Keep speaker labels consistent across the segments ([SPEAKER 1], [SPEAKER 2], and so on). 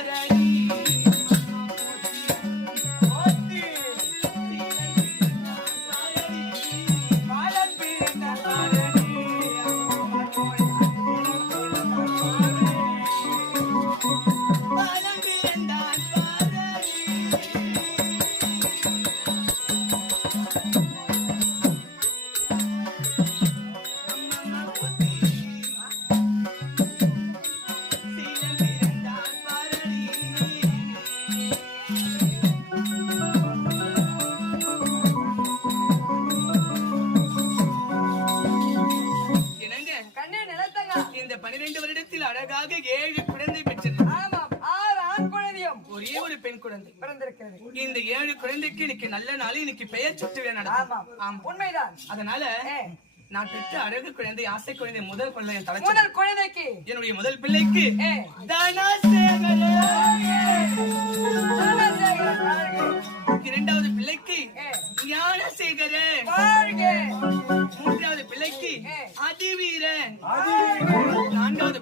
[SPEAKER 1] I Madrid. இந்த பனிரெண்டு வருடத்தில் அழகாக ஏழு குழந்தை பெற்றது ஒரே ஒரு பெண் குழந்தை இந்த ஏழு குழந்தைக்கு இன்னைக்கு நல்ல நாள் இன்னைக்கு பெயர் சுட்டு
[SPEAKER 2] வேணாம் குழந்தைக்கு
[SPEAKER 1] என்னுடைய முதல் பிள்ளைக்கு இரண்டாவது பிள்ளைக்கு ஞானசேகரன் மூன்றாவது பிள்ளைக்கு அதிவீரன்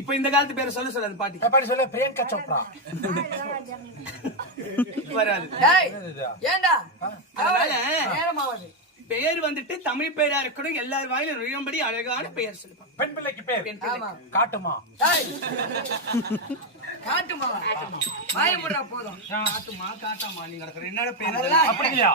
[SPEAKER 2] இப்ப இந்த காலத்து பேர் சொல்ல சொல்ல பாட்டி
[SPEAKER 3] பாட்டி சொல்ல பிரியங்கா சோப்ரா
[SPEAKER 2] பேர் வந்துட்டு தமிழ் பேரா இருக்கணும் எல்லார் வாயில நுழையும்படி அழகான பெயர் சொல்லுவாங்க
[SPEAKER 3] பெண் பிள்ளைக்கு பேர் காட்டுமா
[SPEAKER 2] காட்டுமா
[SPEAKER 1] காட்டுமா காட்டாமா நீங்க
[SPEAKER 2] என்னோட பேர்
[SPEAKER 3] அப்படி இல்லையா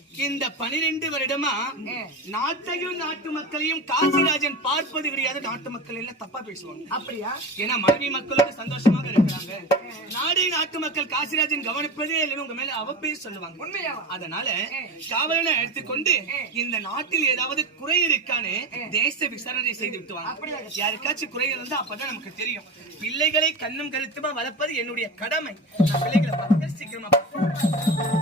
[SPEAKER 1] இந்த பனிரெண்டு வருடமா நாட்டையும் நாட்டு மக்களையும் காசிராஜன் பார்ப்பது கிடையாது நாட்டு மக்கள் எல்லாம் தப்பா பேசுவாங்க அப்படியா ஏன்னா மனைவி மக்களோட சந்தோஷமாக இருக்கிறாங்க நாடு நாட்டு மக்கள் காசிராஜன் கவனிப்பதே இல்லை உங்க மேல அவப்பே சொல்லுவாங்க உண்மையா அதனால காவலனை எடுத்துக்கொண்டு இந்த நாட்டில் ஏதாவது குறை இருக்கான்னு தேச விசாரணை செய்து
[SPEAKER 2] விட்டுவாங்க
[SPEAKER 1] யாருக்காச்சும் குறை இருந்தா அப்பதான் நமக்கு தெரியும் பிள்ளைகளை கண்ணும் கருத்துமா வளர்ப்பது என்னுடைய கடமை பிள்ளைகளை சீக்கிரமா